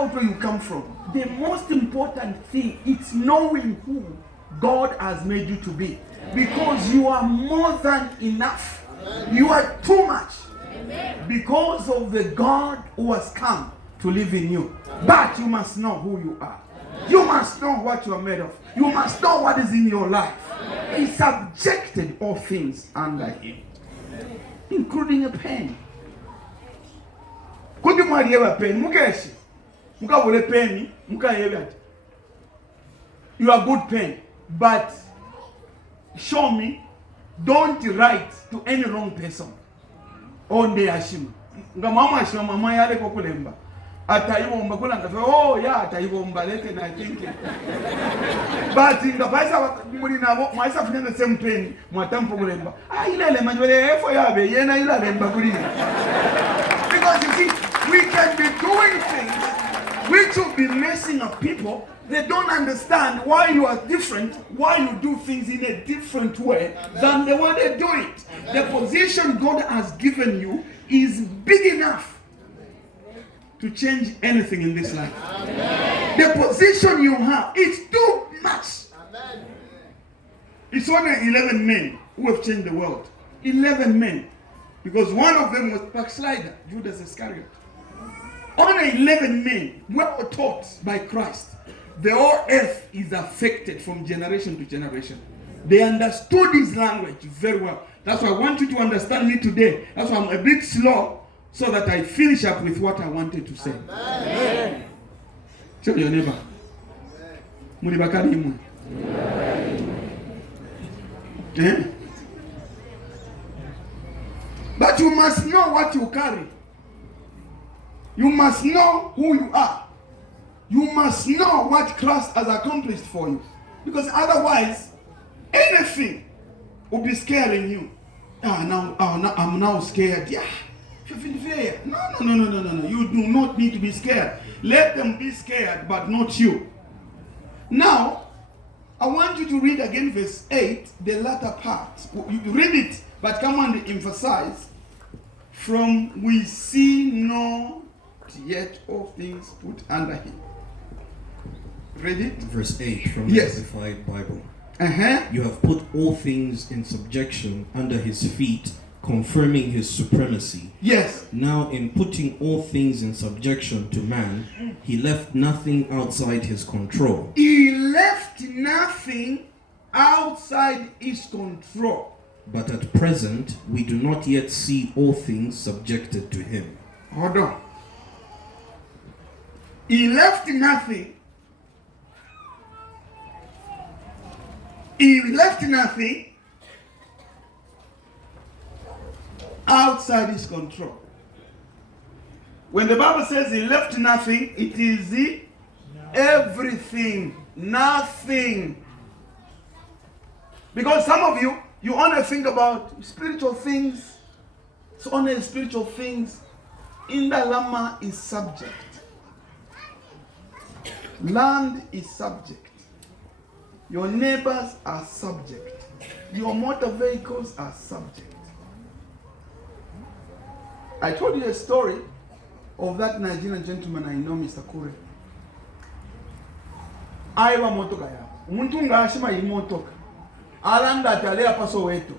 about where you come from. The most important thing is knowing who God has made you to be. Because you are more than enough. You are too much. Because of the God who has come to live in you. But you must know who you are. You must know what you are made of. You must know what is in your life. He subjected all things under him, including a pen. Kuti mwaliyewa pen, mukeshi. Mukabule pen, mukayeba. You are good pen, but show me, don't write to any wrong person. Onde ashima. Nga mama ashima mama yale kwa kulemba. Atayibomba kula ngafe oh ya atayibomba leke na thinking. But inga paisa muri nabo mwaisa funenda same pen mwatampo kulemba. Ah ilele manjwele efo yabe yena ilalemba kuli. Because you see, we can be doing things which will be messing up people. They don't understand why you are different, why you do things in a different way than the way they do it. The position God has given you is big enough to change anything in this life. The position you have is too much. It's only 11 men who have changed the world. 11 men. Because one of them was backslider, Judas Iscariot. Only 11 men were taught by Christ. The whole earth is affected from generation to generation. They understood his language very well. That's why I want you to understand me today. That's why I'm a bit slow, so that I finish up with what I wanted to say. Amen. Tell your neighbor. Amen. But you must know what you carry. You must know who you are. You must know what Christ has accomplished for you. Because otherwise, anything will be scaring you. Now I'm now scared. Yeah. No. You do not need to be scared. Let them be scared, but not you. Now, I want you to read again verse 8, the latter part. You read it, but come on, emphasize. From we see not yet all things put under him. Read it. Verse 8 from the Amplified Bible. You have put all things in subjection under his feet, confirming his supremacy. Yes. Now in putting all things in subjection to man, he left nothing outside his control. He left nothing outside his control. But at present, we do not yet see all things subjected to him. Hold on. He left nothing. He left nothing outside his control. When the Bible says he left nothing, it is everything. Nothing. Because some of you only think about spiritual things. It's only spiritual things. Indalama is subject. Land is subject. Your neighbors are subject. Your motor vehicles are subject. I told you a story of that Nigerian gentleman I know, Mr. Kure. Aiwa motoka ya. Umuntu ngashima yi motoka. Alanda atalea paso wetu.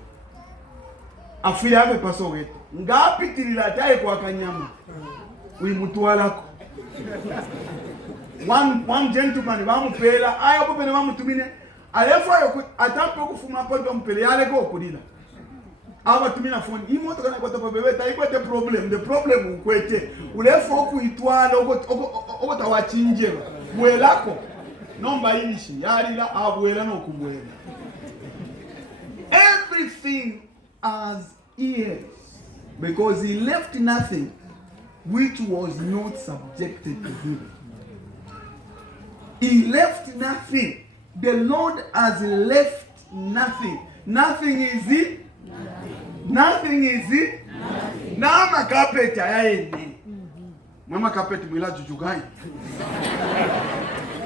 Afile ave paso wetu. Ngapitirira taye kwa kanyama. Uyi mutu walako. One gentleman bamupela ayo popene bamutumine alefa yo atampa kufuma poto mpele yale go kulila aba tumina phone imoto kana kwata bebeta ikwete problem the problem ukwete ulefa okuitwala okota wachinjeba bwelako nomba inishi yalila abwela nokubwela. Everything has ears because he left nothing which was not subjected to him. He left nothing. The Lord has left nothing. Nothing is it? Nothing is it? Nama carpet ayaende. Mama carpet mwila jujugai.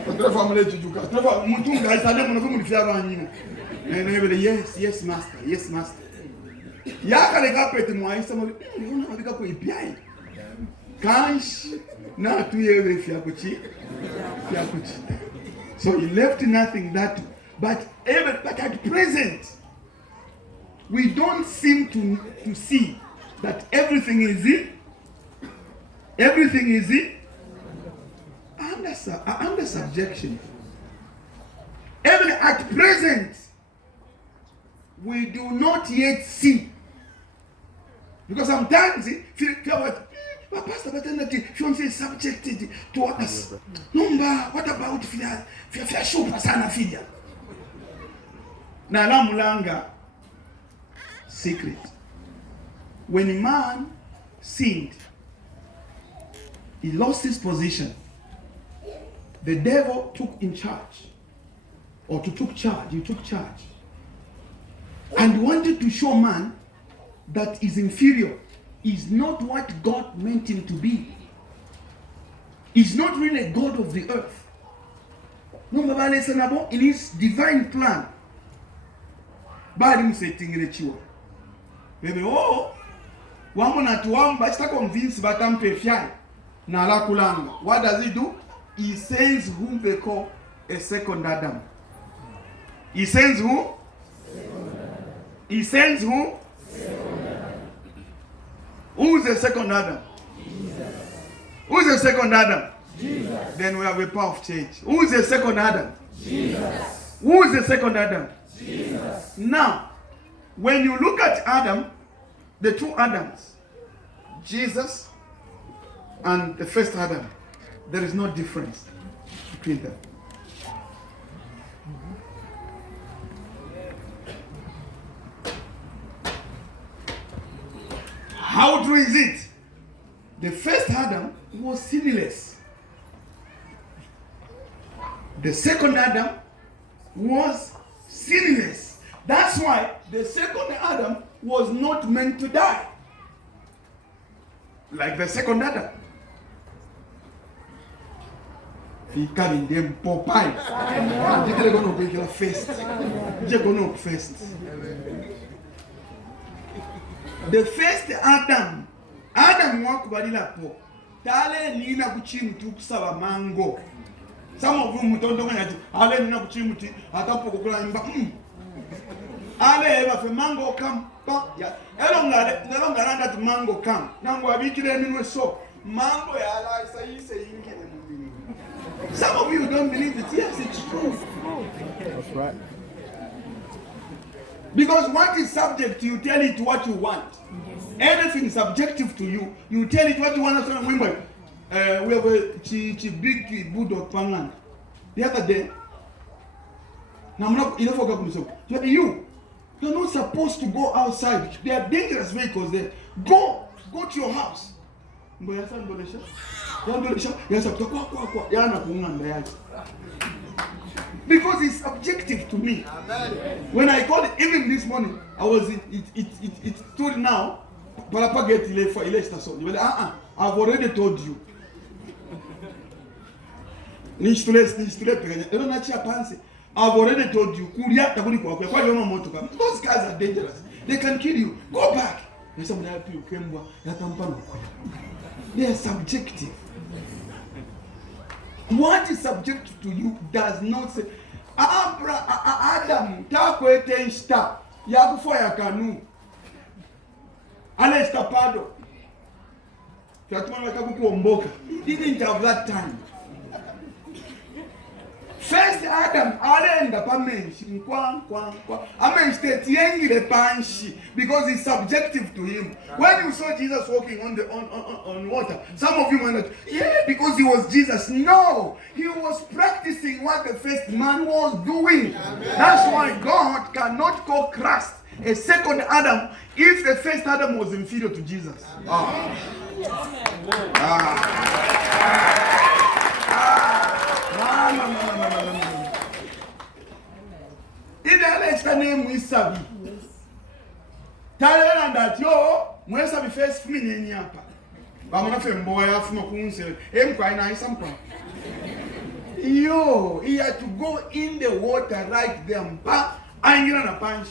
Otrefo amule jujuga. Otrefo mutunga isale mwana kumulifia banyina. Nebele yes master. Yes master. Yaka le carpet mwaisa mwana abika ko ipiai. Kanshi Now 2 years fiakuchi. So he left nothing that, but at present, we don't seem to see that everything is under subjection. Even at present, we do not yet see. Because sometimes, Pastor, but then fiance is subjected to us. Number, what about fia shupa sana fia? Na lamulanga secret. When a man sinned, he lost his position. The devil took in charge, or he took charge, and wanted to show man that is inferior, is not what God meant him to be. He's not really a God of the earth. No, in his divine plan, bali msetingire chiwa. Bebe wamo na tuwamba chita convince batampe fyai na ala kulanga. What does he do? He sends whom they call a second Adam. He sends who? He sends who? Who is the second Adam? Jesus. Who is the second Adam? Jesus. Then we have a power of change. Who is the second Adam? Jesus. Who is the second Adam? Jesus. Now, when you look at Adam, the two Adams, Jesus and the first Adam, there is no difference between them. How true is it? The first Adam was sinless. The second Adam was sinless. That's why the second Adam was not meant to die. Like the second Adam. He carried them Popeye. They're going to break first. They're going to first. The first Adam wakubalila po. Tale nina kuchimutu kusaba mango. Some of you mutondo ngati ale nina kuchimuti atapo kukula imba. Ale eba fe mango kam pa ya. Elonga randa tu mango kam. Nango abikire minwe so. Mango ya ala isa yise yingine mubini. Some of you don't believe it. Yes, it's true. That's right. Because what is subject, you tell it what you want. Anything is subjective to you. You tell it what you want. Remember, we have a big bulldog Panland. The other day, now I'm not enough for you're not supposed to go outside. There are dangerous vehicles there. Go to your house. Because it's subjective to me. When I called it, even this morning, I was it's told now. Palapa get ile for ile station. You will I've already told you. I've already told you. Those guys are dangerous. They can kill you. Go back. They are subjective. What is subjective to you does not say Adam takwete nshita yakufa yakanu ale estapado he didn't have that time. First Adam alenda pamenshi amenshtetiyengile panshi because it's subjective to him. When you saw Jesus walking on water, some of you wondered, yeah, because he was Jesus. No, he was practicing what the first man was doing. Amen. That's why God cannot call Christ a second Adam if the first Adam was inferior to Jesus. Ita name is Sabi. Tell her that yo, when Sabi first me in Yapa. I'm not a boy of no counsel. I'm quite nice some point. Yo, he had to go in the water right there. I'm going to punch.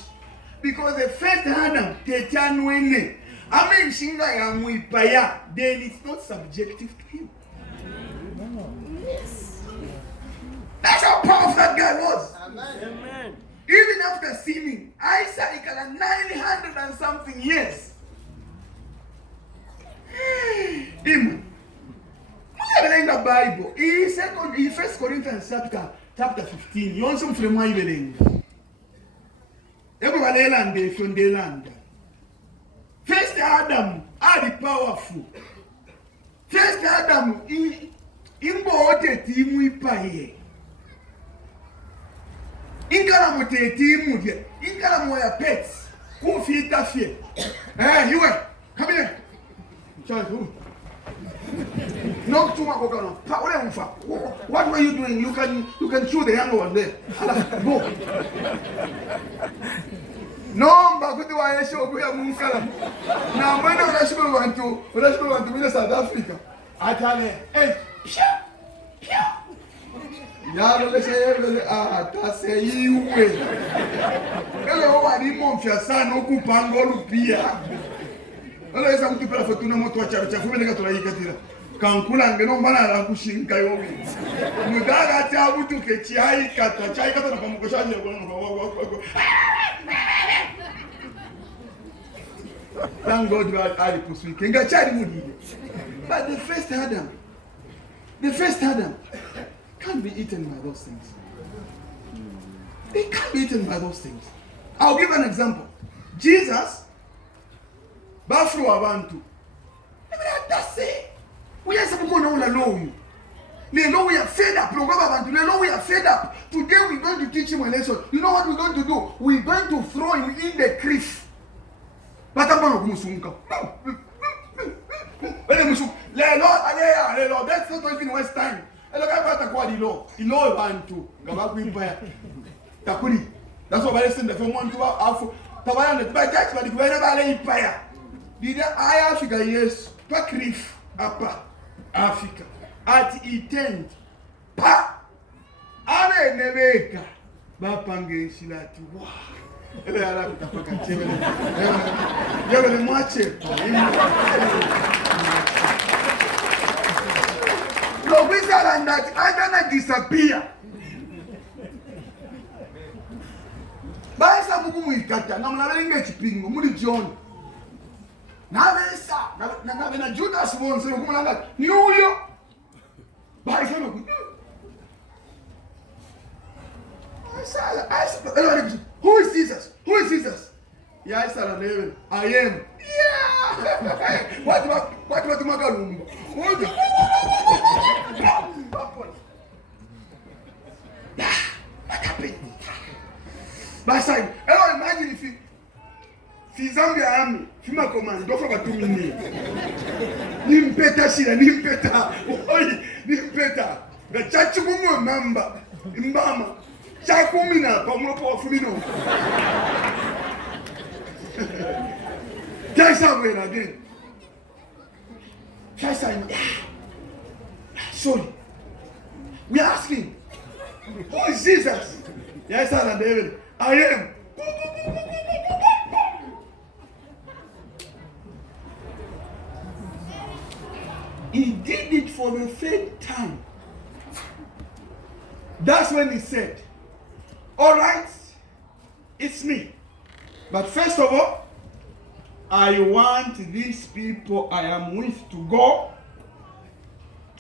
Because the first Adam, Tetanwene, I mean, Shinga Yamuipaya, then it's not subjective to him. after sinning, Isa ikala 900 and something years. Him. In the Bible, in 1 Corinthians chapter 15, you also from my wedding. Everybody land from the land. First Adam are the powerful. First Adam imbote timu ipaye. Inkala mote timu die. Inkala moya pets. Who feed that fear? You come here. Charles, who? No, too much. What were you doing? You can shoot the younger one there. Go. No, but what do I show you? Now, when I want to be in South Africa, I tell you, hey, let's say you will. Hello, I didn't want your son, no Kupango, Pia. Hello, I'm to play for Tunamoto Church. I'm going to get to Kankula ngeno mana la kushinka yobi. Mudaga cha butu ke chai kata na pamukosha je gono. Thank God we are ali kuswi. Kenga chari mudi. But the first Adam can't be eaten by those things. It can't be eaten by those things. I'll give an example. Jesus bafru abantu. That's it. We are supposed to know you. We know we are fed up. We know we are fed up. Today we're going to teach him a lesson. You know what we're going to do? We're going to throw him in the cliff. But I'm going to go. That's not even waste time. That's what I said. From 1 to half. Did I Africa? Yes. Pas cliff. Apa. Africa. At itent. Pa. Ave neveka. Bapange silati. Wow. Ele ala kutapaka chemele. Yole le mwache. No, we are that I gonna disappear. Baisa mugu muikata. Namulalenga chipingo. Muli John. Navesa. Na Judas won. So kumulanga. Ni huyo. Baisa mugu. Who is Jesus? Who is Jesus? Yeah, I said, I am. Yeah. What Magalumba? What happened? Last time, imagine if Zambia army, Fima command, don't forget 2 minutes. Nimpeta shira, nimpeta. The chachukumu mamba, imbama. Chakumina, pamulopo fumino. Try something again. Try something. Sorry. We are asking, who is Jesus? Yes, sir, and David. I am. He did it for the 3rd time. That's when he said, all right, it's me. But first of all, I want these people I am with to go.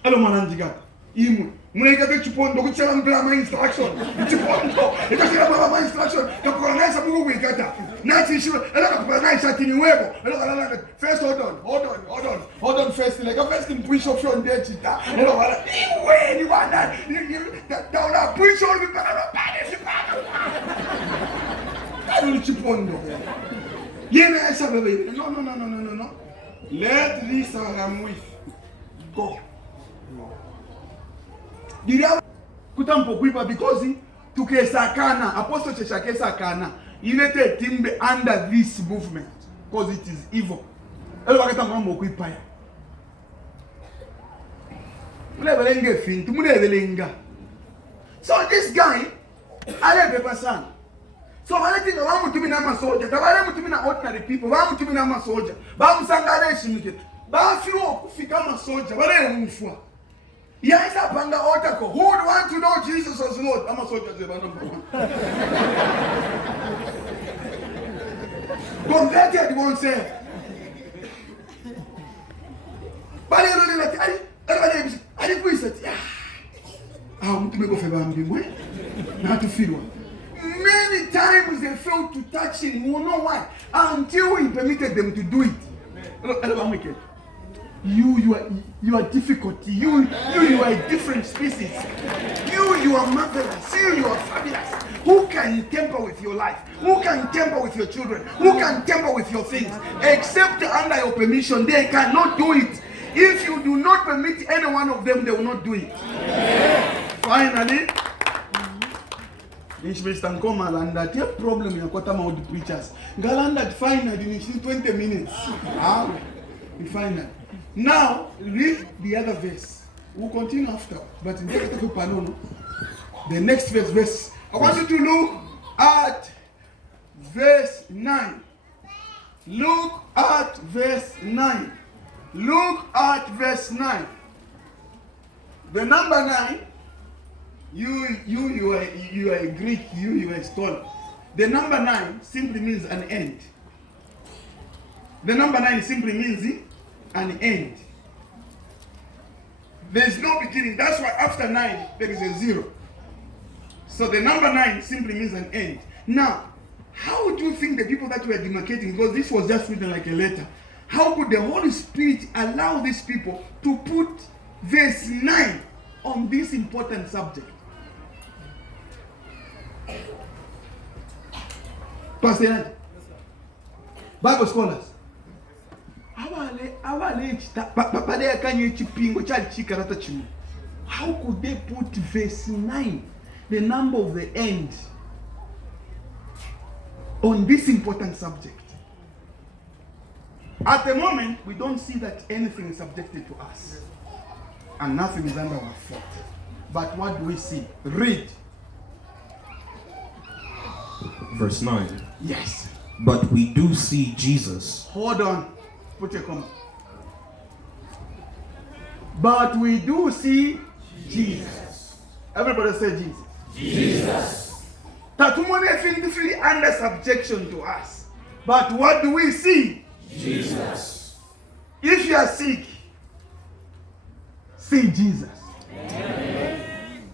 Hello, Mananjigata. Imu. Munekate chipondo kuchela mpela my instruction. Chipondo. Ikachela my instruction. Kakurangaisa Mungu kuikata. Nati shiro. Ela kakurangaisa tiniwebo. Ela kalala. First hold on first. Like first in push off on there chita. Ela wala. Iwe ni wanda. Daula push on the para. Kalu chipondo. Yena esa bebe. No. Let this I am with go. Diria kutampo kuipa because tukesakana apostle cheshakesakana ilete timbe under this movement because it is evil. Elo bakata mambo kuipa ya. Mulebelenge fin, tumulebelenga. So this guy ale pepa sana. So waletinga wamutumina masoja, tabale mutumina ordinary people, wamutumina masoja. Bamusangale shimike. Bafiro kufika masoja, wale mufwa. Yes, I banga otako. Who would want to know Jesus as Lord? I'm a soldier. Converted won't say. But I didn't wish that. I want to make a favor. Not to feel one. Many times they failed to touch him. You know why? Until he permitted them to do it. You are difficult. You are a different species. You are marvelous. You are fabulous. Who can tamper with your life? Who can tamper with your children? Who can tamper with your things? Except under your permission, they cannot do it. If you do not permit any one of them, they will not do it. Finally, Mr. Nkomalanda, the problem in Kotama with the preachers. Galanda finally in 20 minutes. We find that. Now, read the other verse. We'll continue after. But in the next verse, I want you to look at verse 9. Look at verse 9. Look at verse 9. The number 9, you are a Greek, you are a scholar. The number 9 simply means an end. The number 9 simply means an end. There is no beginning. That's why after 9 there is a 0. So the number 9 simply means an end. Now, how do you think the people that were demarcating, because this was just written like a letter, how could the Holy Spirit allow these people to put verse 9 on this important subject? Pastor, Bible scholars, how could they put verse 9, the number of the end, on this important subject? At the moment, we don't see that anything is subjected to us. And nothing is under our foot. But what do we see? Read. Verse 9. Yes. But we do see Jesus. Hold on. Put your comma. But we do see Jesus. Everybody say Jesus. Jesus. Tatumone under subjection to us. But what do we see? Jesus. If you are sick, see Jesus. Amen.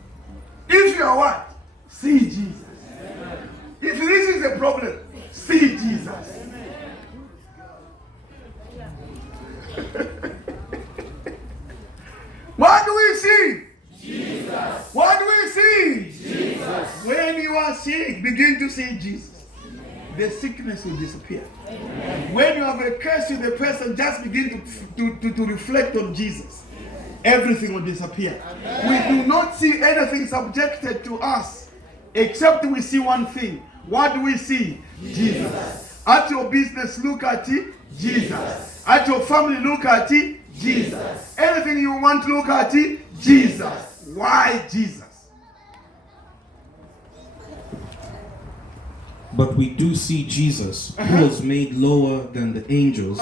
If you are what? See Jesus. Amen. If this is a problem, see Jesus. What do we see? Jesus. What do we see? Jesus. When you are sick, begin to see Jesus. The sickness will disappear. Amen. When you have a curse with the person, just begin to reflect on Jesus. Everything will disappear. Amen. We do not see anything subjected to us, except we see one thing. What do we see? Jesus. At your business, look at it. Jesus. At your family, look at it. Jesus. Anything you want to look at it. Jesus. Why Jesus? But we do see Jesus, who was made lower than the angels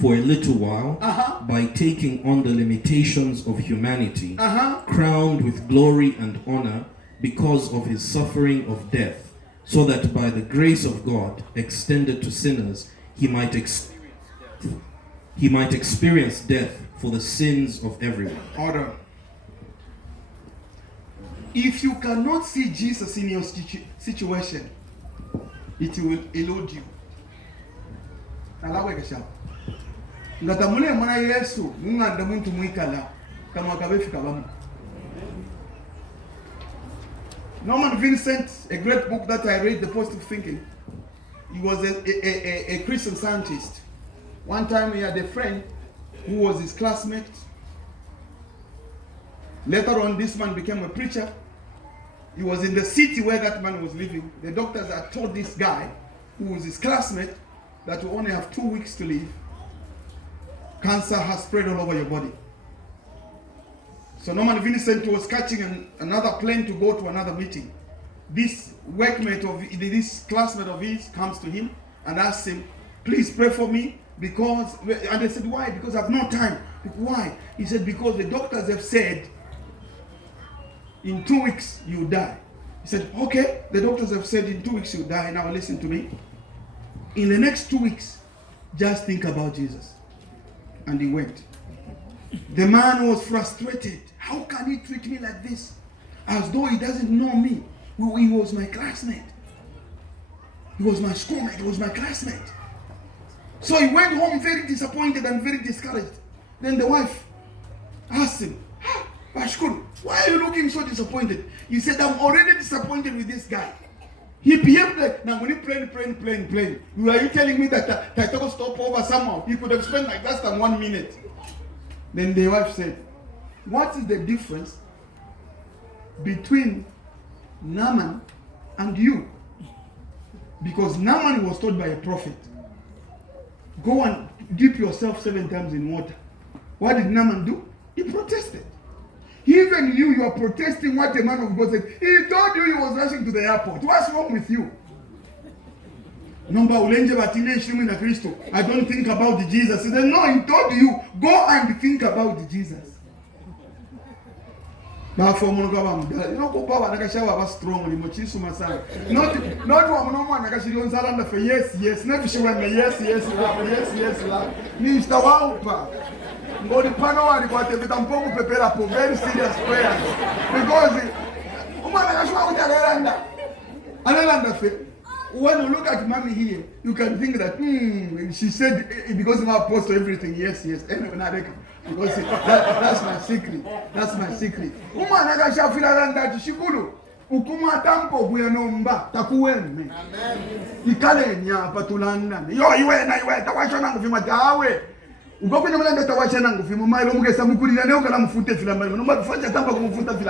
for a little while, by taking on the limitations of humanity, crowned with glory and honor because of his suffering of death, so that by the grace of God extended to sinners, he might experience death for the sins of everyone. Order. If you cannot see Jesus in your situation, it will elude you. Alawekesha. Ngatamule mwana Yesu, nganda muntu mwikala kama kabefika bamu. Norman Vincent, a great book that I read, The Positive Thinking. He was a Christian scientist. One time he had a friend who was his classmate. Later on, this man became a preacher. He was in the city where that man was living. The doctors had told this guy, who was his classmate, that you only have 2 weeks to live. Cancer has spread all over your body. So Norman Vincent was catching another plane to go to another meeting. This this classmate of his comes to him and asks him, please pray for me, because, and they said, why? Because I have no time. Why? He said, because the doctors have said, in 2 weeks you die. He said, okay, the doctors have said in 2 weeks you die. Now listen to me. in the next 2 weeks, just think about Jesus. And he went. The man was frustrated. How can he treat me like this? As though he doesn't know me. He was my classmate. He was my schoolmate. He was my classmate. So he went home very disappointed and very discouraged. Then the wife asked him, Bashkuru, why are you looking so disappointed? He said, I'm already disappointed with this guy. He behaved like, now when he playing. Are you telling me that I took a stopover somehow? He could have spent like less than 1 minute. Then the wife said, what is the difference between Naaman and you? Because Naaman was told by a prophet, go and dip yourself 7 times in water. What did Naaman do? He protested. Even you are protesting what a man of God said. He told you he was rushing to the airport. What's wrong with you? I don't think about the Jesus. He said, no, he told you, go and think about the Jesus. Not strong, yes. Never she went yes. Mr. Waupa. Very serious prayer. Because when you look at mommy here, you can think that she said because of her post to everything, yes. Anyway, because that's my secret. That's my secret. Ukuma tampo buyanomba takuweme. Amen. Ikale nyapa tulanda. Yo iwe tawashana ngufima tawe. Ugokwenya mulanda tawashana ngufima mailo mugesa mukulira ne ukala mufute filamba. Nomba kufanya tamba kumufuta filamba.